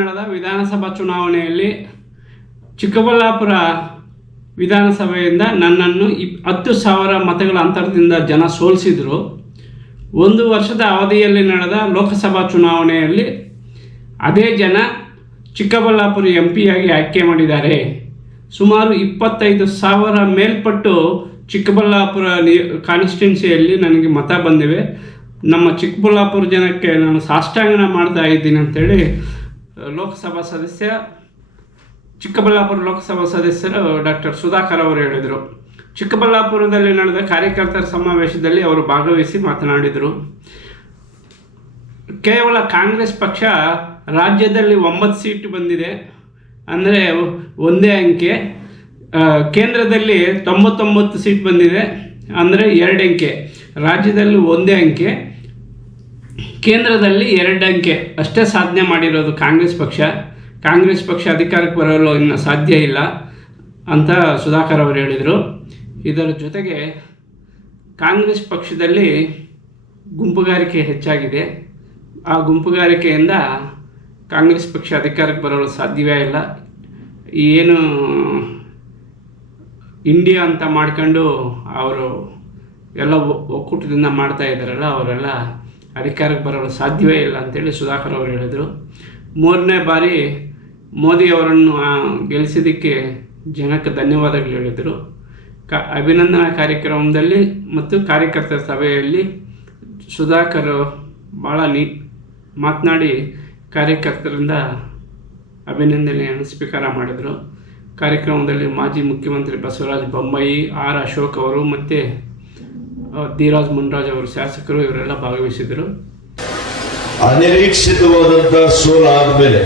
ನಡೆದ ವಿಧಾನಸಭಾ ಚುನಾವಣೆಯಲ್ಲಿ ಚಿಕ್ಕಬಳ್ಳಾಪುರ ವಿಧಾನಸಭೆಯಿಂದ ನನ್ನನ್ನು ಇಪ್ ಹತ್ತು ಸಾವಿರ ಮತಗಳ ಅಂತರದಿಂದ ಜನ ಸೋಲಿಸಿದರು. ಒಂದು ವರ್ಷದ ಅವಧಿಯಲ್ಲಿ ನಡೆದ ಲೋಕಸಭಾ ಚುನಾವಣೆಯಲ್ಲಿ ಅದೇ ಜನ ಚಿಕ್ಕಬಳ್ಳಾಪುರ ಎಂ ಪಿಯಾಗಿ ಆಯ್ಕೆ ಮಾಡಿದ್ದಾರೆ. ಸುಮಾರು ಇಪ್ಪತ್ತೈದು ಸಾವಿರ ಮೇಲ್ಪಟ್ಟು ಚಿಕ್ಕಬಳ್ಳಾಪುರ ಕಾನ್ಸ್ಟಿಟ್ಯುನ್ಸಿಯಲ್ಲಿ ನನಗೆ ಮತ ಬಂದಿವೆ. ನಮ್ಮ ಚಿಕ್ಕಬಳ್ಳಾಪುರ ಜನಕ್ಕೆ ನಾನು ಸಾಷ್ಟಾಂಗನ ಮಾಡ್ತಾ ಇದ್ದೀನಿ ಅಂತೇಳಿ ಲೋಕಸಭಾ ಸದಸ್ಯ, ಚಿಕ್ಕಬಳ್ಳಾಪುರ ಲೋಕಸಭಾ ಸದಸ್ಯರು ಡಾಕ್ಟರ್ ಸುಧಾಕರ್ ಅವರು ಹೇಳಿದರು. ಚಿಕ್ಕಬಳ್ಳಾಪುರದಲ್ಲಿ ನಡೆದ ಕಾರ್ಯಕರ್ತರ ಸಮಾವೇಶದಲ್ಲಿ ಅವರು ಭಾಗವಹಿಸಿ ಮಾತನಾಡಿದರು. ಕೇವಲ ಕಾಂಗ್ರೆಸ್ ಪಕ್ಷ ರಾಜ್ಯದಲ್ಲಿ ಒಂಬತ್ತು ಸೀಟು ಬಂದಿದೆ. ಅಂದರೆ ಒಂದೇ ಅಂಕೆ. ಕೇಂದ್ರದಲ್ಲಿ ತೊಂಬತ್ತೊಂಬತ್ತು ಸೀಟ್ ಬಂದಿದೆ. ಅಂದರೆ ಎರಡು ಅಂಕೆ. ರಾಜ್ಯದಲ್ಲಿ ಒಂದೇ ಅಂಕೆ. ಕೇಂದ್ರದಲ್ಲಿ ಎರಡಂಕೆ ಅಷ್ಟೇ ಸಾಧನೆ ಮಾಡಿರೋದು ಕಾಂಗ್ರೆಸ್ ಪಕ್ಷ. ಕಾಂಗ್ರೆಸ್ ಪಕ್ಷ ಅಧಿಕಾರಕ್ಕೆ ಬರಲು ಇನ್ನು ಸಾಧ್ಯ ಇಲ್ಲ ಅಂತ ಸುಧಾಕರ್ ಅವರು ಹೇಳಿದರು. ಇದರ ಜೊತೆಗೆ ಕಾಂಗ್ರೆಸ್ ಪಕ್ಷದಲ್ಲಿ ಗುಂಪುಗಾರಿಕೆ ಹೆಚ್ಚಾಗಿದೆ. ಆ ಗುಂಪುಗಾರಿಕೆಯಿಂದ ಕಾಂಗ್ರೆಸ್ ಪಕ್ಷ ಅಧಿಕಾರಕ್ಕೆ ಬರಲು ಸಾಧ್ಯವೇ ಇಲ್ಲ. ಏನು ಇಂಡಿಯಾ ಅಂತ ಮಾಡ್ಕೊಂಡು ಅವರು ಎಲ್ಲ ಒಕ್ಕೂಟದಿಂದ ಮಾಡ್ತಾ ಇದ್ದಾರಲ್ಲ, ಅವರೆಲ್ಲ ಅಧಿಕಾರಕ್ಕೆ ಬರಲು ಸಾಧ್ಯವೇ ಇಲ್ಲ ಅಂತೇಳಿ ಸುಧಾಕರ್ ಅವರು ಹೇಳಿದರು. ಮೂರನೇ ಬಾರಿ ಮೋದಿ ಅವರನ್ನು ಗೆಲ್ಲಿಸಿದ್ದಕ್ಕೆ ಜನಕ್ಕೆ ಧನ್ಯವಾದಗಳು ಹೇಳಿದರು. ಕ, ಅಭಿನಂದನಾ ಕಾರ್ಯಕ್ರಮದಲ್ಲಿ ಮತ್ತು ಕಾರ್ಯಕರ್ತರ ಸಭೆಯಲ್ಲಿ ಸುಧಾಕರ್ ಭಾಳ ನೀ, ಮಾತನಾಡಿ ಕಾರ್ಯಕರ್ತರಿಂದ ಅಭಿನಂದನೆಯನ್ನು ಸ್ವೀಕಾರ ಮಾಡಿದರು. ಕಾರ್ಯಕ್ರಮದಲ್ಲಿ ಮಾಜಿ ಮುಖ್ಯಮಂತ್ರಿ ಬಸವರಾಜ್ ಬೊಮ್ಮಾಯಿ, ಆರ್ ಅಶೋಕ್ ಅವರು ಮತ್ತು ಧೀರಾಜ್ ಮುನ್ರಾಜ್ ಅವರು ಶಾಸಕರು ಇವರೆಲ್ಲ ಭಾಗವಹಿಸಿದರು. ಅನಿರೀಕ್ಷಿತವಾದಂತ ಸೋಲು ಆದ್ಮೇಲೆ,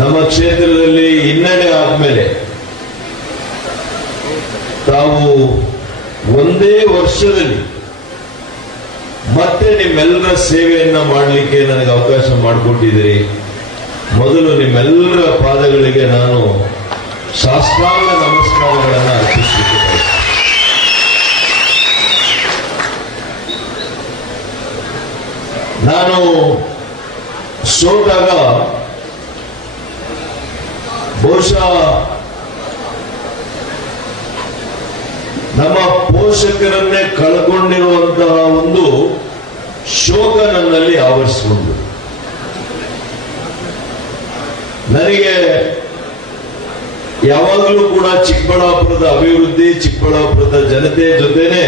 ನಮ್ಮ ಕ್ಷೇತ್ರದಲ್ಲಿ ಹಿನ್ನಡೆ ಆದ್ಮೇಲೆ ತಾವು ಒಂದೇ ವರ್ಷದಲ್ಲಿ ಮತ್ತೆ ನಿಮ್ಮೆಲ್ಲರ ಸೇವೆಯನ್ನ ಮಾಡಲಿಕ್ಕೆ ನನಗೆ ಅವಕಾಶ ಮಾಡಿಕೊಟ್ಟಿದ್ದೀರಿ. ಮೊದಲು ನಿಮ್ಮೆಲ್ಲರ ಪಾದಗಳಿಗೆ ನಾನು ಶಾಸ್ತ್ರಾಂಗ ನಮಸ್ಕಾರಗಳನ್ನು ಅರ್ಪಿಸಲಿಕ್ಕೆ ನಾನು ಸೋತಾಗ ಬಹುಶಃ ನಮ್ಮ ಪೋಷಕರನ್ನೇ ಕಳ್ಕೊಂಡಿರುವಂತಹ ಒಂದು ಶೋಕ ನನ್ನಲ್ಲಿ ಆವರಿಸಿಕೊಂಡು. ನನಗೆ ಯಾವಾಗಲೂ ಕೂಡ ಚಿಕ್ಕಬಳ್ಳಾಪುರದ ಅಭಿವೃದ್ಧಿ, ಚಿಕ್ಕಬಳ್ಳಾಪುರದ ಜನತೆ ಜೊತೆನೆ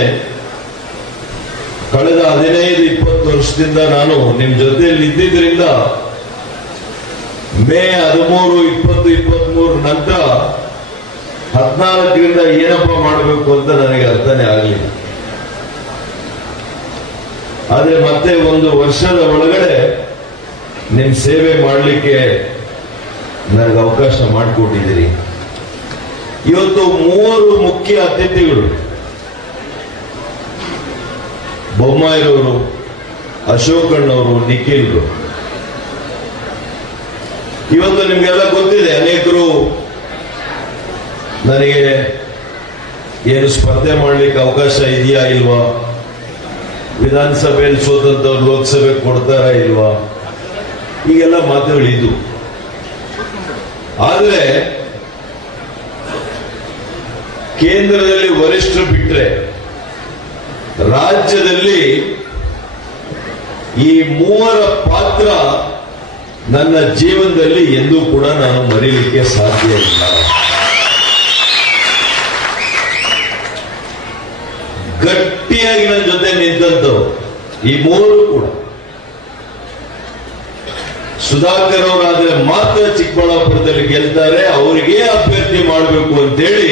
ಕಳೆದ ಹದಿನೈದು, ಇಪ್ಪತ್ತು ವರ್ಷದಿಂದ ನಾನು ನಿಮ್ ಜೊತೆಯಲ್ಲಿ ಇದ್ದಿದ್ರಿಂದ ಮೇ ಹದಿಮೂರು, ಇಪ್ಪತ್ತು ಇಪ್ಪತ್ತ್ ಮೂರು ನಂತರ ಹದಿನಾಲ್ಕರಿಂದ ಏನಪ್ಪ ಮಾಡಬೇಕು ಅಂತ ನನಗೆ ಅರ್ಥನೇ ಆಗಲಿಲ್ಲ. ಆದ್ರೆ ಮತ್ತೆ ಒಂದು ವರ್ಷದ ಒಳಗಡೆ ನಿಮ್ ಸೇವೆ ಮಾಡಲಿಕ್ಕೆ ನನಗೆ ಅವಕಾಶ ಮಾಡಿಕೊಟ್ಟಿದ್ದೀರಿ. ಇವತ್ತು ಮೂವರು ಮುಖ್ಯ ಅತಿಥಿಗಳು. ಬೊಮ್ಮಾಯಿರವರು, ಅಶೋಕಣ್ಣವರು, ನಿಖಿಲ್ರು. ಇವತ್ತು ನಿಮ್ಗೆಲ್ಲ ಗೊತ್ತಿದೆ, ಅನೇಕರು ನನಗೆ ಏನು ಸ್ಪರ್ಧೆ ಮಾಡ್ಲಿಕ್ಕೆ ಅವಕಾಶ ಇದೆಯಾ ಇಲ್ವಾ? ವಿಧಾನಸಭೆಯಲ್ಲಿ ಸೋತಂತವ್ರು ಲೋಕಸಭೆ ಕೊಡ್ತಾರಾ ಇಲ್ವಾ? ಈಗೆಲ್ಲ ಮಾತುಗಳಿದ್ದು. ಆದ್ರೆ ಕೇಂದ್ರದಲ್ಲಿ ವರಿಷ್ಠರು ಬಿಟ್ರೆ ರಾಜ್ಯದಲ್ಲಿ ಈ ಮೂವರ ಪಾತ್ರ ನನ್ನ ಜೀವನದಲ್ಲಿ ಎಂದೂ ಕೂಡ ನಾನು ಮರೀಲಿಕ್ಕೆ ಸಾಧ್ಯ ಇಲ್ಲ. ಗಟ್ಟಿಯಾಗಿ ನನ್ನ ಜೊತೆ ನಿಂತದ್ದು ಈ ಮೂವರು ಕೂಡ. ಸುಧಾಕರ್ ಅವರಾದ್ರೆ ಮಾತ್ರ ಚಿಕ್ಕಬಳ್ಳಾಪುರದಲ್ಲಿ ಗೆಲ್ತಾರೆ, ಅವರಿಗೆ ಅಭ್ಯರ್ಥಿ ಮಾಡಬೇಕು ಅಂತೇಳಿ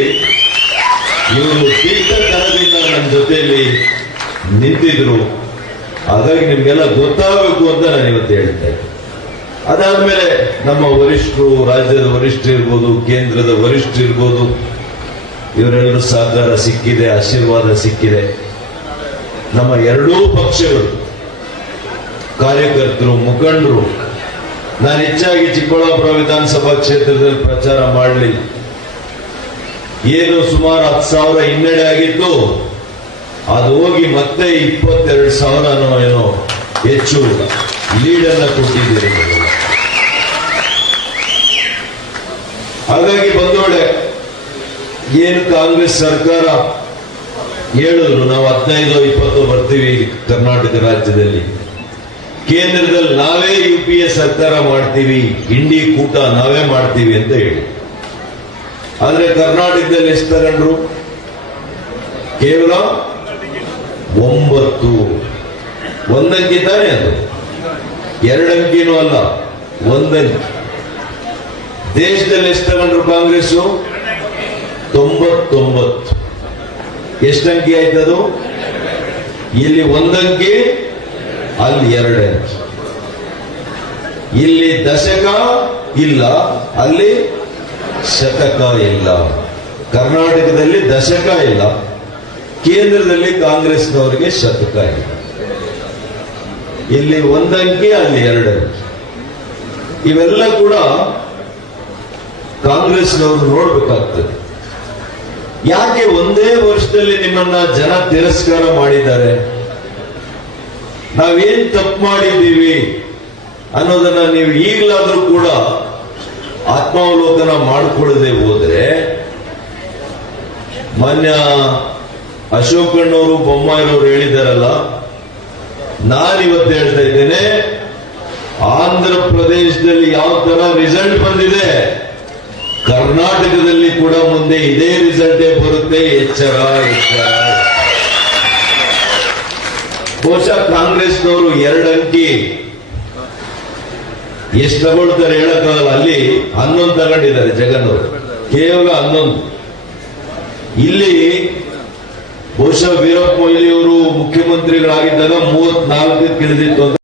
ಇವರು ದಿಟ್ಟತನದಿಂದ ನನ್ನ ಜೊತೆಯಲ್ಲಿ ನಿಂತಿದ್ರು. ಹಾಗಾಗಿ ನಿಮ್ಗೆಲ್ಲ ಗೊತ್ತಾಗಬೇಕು ಅಂತ ನಾನು ಇವತ್ತು ಹೇಳ್ತಾ ಇದ್ದೆ ಅದಾದ್ಮೇಲೆ ನಮ್ಮ ವರಿಷ್ಠರು, ರಾಜ್ಯದ ವರಿಷ್ಠ ಇರ್ಬೋದು, ಕೇಂದ್ರದ ವರಿಷ್ಠ ಇರ್ಬೋದು, ಇವರೆಲ್ಲರೂ ಸಹಕಾರ ಸಿಕ್ಕಿದೆ, ಆಶೀರ್ವಾದ ಸಿಕ್ಕಿದೆ. ನಮ್ಮ ಎರಡೂ ಪಕ್ಷಗಳು, ಕಾರ್ಯಕರ್ತರು, ಮುಖಂಡರು, ನಾನು ಹೆಚ್ಚಾಗಿ ಚಿಕ್ಕಬಳ್ಳಾಪುರ ವಿಧಾನಸಭಾ ಕ್ಷೇತ್ರದಲ್ಲಿ ಪ್ರಚಾರ ಮಾಡಲಿ ಏನು ಸುಮಾರು ಹತ್ತು ಸಾವಿರ ಹಿನ್ನಡೆ ಆಗಿತ್ತು. ಅದು ಹೋಗಿ ಮತ್ತೆ ಇಪ್ಪತ್ತೆರಡು ಸಾವಿರನೋ ಏನೋ ಹೆಚ್ಚು ಲೀಡನ್ನ ಕೊಟ್ಟಿದ್ದೀರಿ. ಹಾಗಾಗಿ ಬಂದೋಳೆ ಏನು ಕಾಂಗ್ರೆಸ್ ಸರ್ಕಾರ ಹೇಳಿದ್ರು, ನಾವು ಹದಿನೈದು, ಇಪ್ಪತ್ತು ಬರ್ತೀವಿ ಕರ್ನಾಟಕ ರಾಜ್ಯದಲ್ಲಿ. ಕೇಂದ್ರದಲ್ಲಿ ನಾವೇ ಯು ಪಿ ಎ ಸರ್ಕಾರ ಮಾಡ್ತೀವಿ ಇಂಡಿ ಕೂಟ ನಾವೇ ಮಾಡ್ತೀವಿ ಅಂತ ಹೇಳಿ. ಆದ್ರೆ ಕರ್ನಾಟಕದಲ್ಲಿ ಎಷ್ಟು ತಗೊಂಡ್ರು? ಕೇವಲ ಒಂಬತ್ತು. ಒಂದಂಕಿ ತಾನೆ ಅದು? ಎರಡಂಕಿನೂ ಅಲ್ಲ, ಒಂದಂಕಿ. ದೇಶದಲ್ಲಿ ಎಷ್ಟು ತಗೊಂಡ್ರು ಕಾಂಗ್ರೆಸ್ ತೊಂಬತ್ತೊಂಬತ್ತು. ಎಷ್ಟಂಕಿ ಆಯ್ತದು ಇಲ್ಲಿ ಒಂದಂಕಿ, ಅಲ್ಲಿ ಎರಡಂಕಿ. ಇಲ್ಲಿ ದಶಕ ಇಲ್ಲ, ಅಲ್ಲಿ ಶತಕ ಇಲ್ಲ. ಕರ್ನಾಟಕದಲ್ಲಿ ದಶಕ ಇಲ್ಲ. ಕೇಂದ್ರದಲ್ಲಿ ಕಾಂಗ್ರೆಸ್ನವರಿಗೆ ಶತಕ ಇದೆ. ಇಲ್ಲಿ ಒಂದಂಕಿ, ಅಲ್ಲಿ ಎರಡು. ಇವೆಲ್ಲ ಕೂಡ ಕಾಂಗ್ರೆಸ್ನವರು ನೋಡ್ಬೇಕಾಗ್ತದೆ. ಯಾಕೆ ಒಂದೇ ವರ್ಷದಲ್ಲಿ ನಿಮ್ಮನ್ನ ಜನ ತಿರಸ್ಕಾರ ಮಾಡಿದ್ದಾರೆ? ನಾವೇನ್ ತಪ್ಪು ಮಾಡಿದ್ದೀವಿ ಅನ್ನೋದನ್ನ ನೀವು ಈಗಲಾದ್ರೂ ಕೂಡ ಆತ್ಮಾವಲೋಕನ ಮಾಡಿಕೊಳ್ಳದೆ ಹೋದ್ರೆ ಮಾನ್ಯ ಅಶೋಕಣ್ಣವರು, ಬೊಮ್ಮಾಯಿನವರು ಹೇಳಿದಾರಲ್ಲ ನಾನಿವತ್ತು ಹೇಳ್ತಾ ಇದ್ದೇನೆ, ಆಂಧ್ರ ಪ್ರದೇಶದಲ್ಲಿ ಯಾವ ತರ ರಿಸಲ್ಟ್ ಬಂದಿದೆ, ಕರ್ನಾಟಕದಲ್ಲಿ ಕೂಡ ಮುಂದೆ ಇದೇ ರಿಸಲ್ಟೇ ಬರುತ್ತೆ, ಎಚ್ಚರ ಎಚ್ಚರ. ಬಹುಶಃ ಕಾಂಗ್ರೆಸ್ನವರು ಎರಡು ಅಂಕಿ ಎಷ್ಟು ತಗೊಳ್ತಾರೆ ಹೇಳಕ್ಕಾಗಲ್ಲ. ಅಲ್ಲಿ ಹನ್ನೊಂದು ತಗೊಂಡಿದ್ದಾರೆ ಜಗನ್ ಅವರು ಕೇವಲ ಹನ್ನೊಂದು. ಇಲ್ಲಿ ಬಹುಶಃ ವೀರಪ್ಪ ಮೊಯ್ಲಿ ಅವರು ಮುಖ್ಯಮಂತ್ರಿಗಳಾಗಿದ್ದಾಗ ಮೂವತ್ನಾಲ್ಕು ಇಳಿದಿತ್ತು